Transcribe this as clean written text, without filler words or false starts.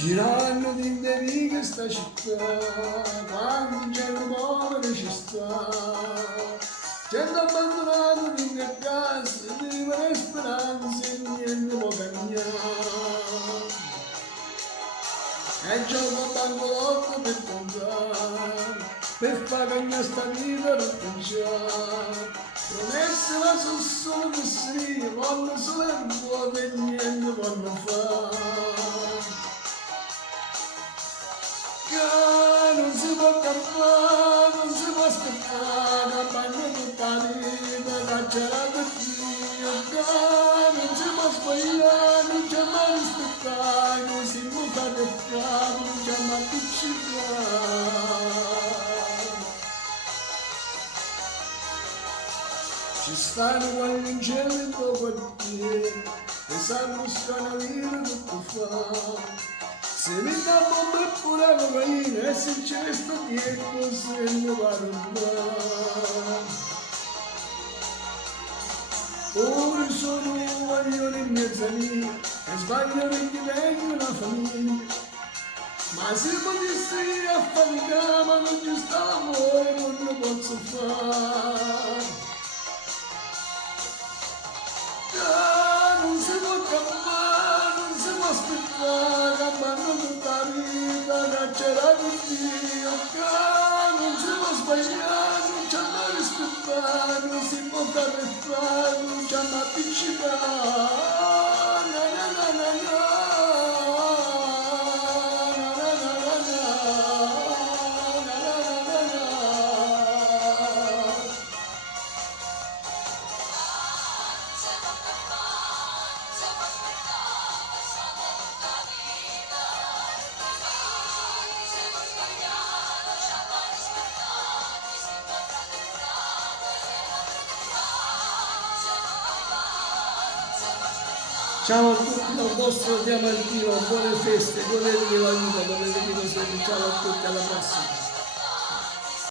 Girando di questa città, quando gente povera ci sta, gente abbandonata in casa, vive speranze e niente può cambiare. E gioco banco l'occhio per pensare, per fare cagnare sta vita per pensare. Promesse ma sono solo fesserie, vanno solo in vuoto e niente vanno fare. Non si può campare, non si può aspettare, campagna tutta la vita, caccerà per Dio, non si può sbagliare, non c'è mai rispettare, non si può fare il capo, non c'è mai appiccicare. Ci stanno quando in cielo il tuo quartiere, e sanno buscare la vita tutto fa. Se mi dà bomba e pure la cocaina e se c'è sto dietro se ne va a rubare. Ora sono un guaglione in mezzo a mia e sbaglio perché vengo una famiglia. Ma se potessi affaticare ma non ci sta l'amore non lo posso fare. Non si può campare, non si può aspettare, campando tutta la vita, caccerà per Dio, non si può sbagliare, non c'è mai rispettare, non si può fare fare, non c'è mai appiccicare. Ciao a tutti dal vostro Diamantino, buone feste, godetevi la vita, godetevi così, ciao a tutti, alla prossima.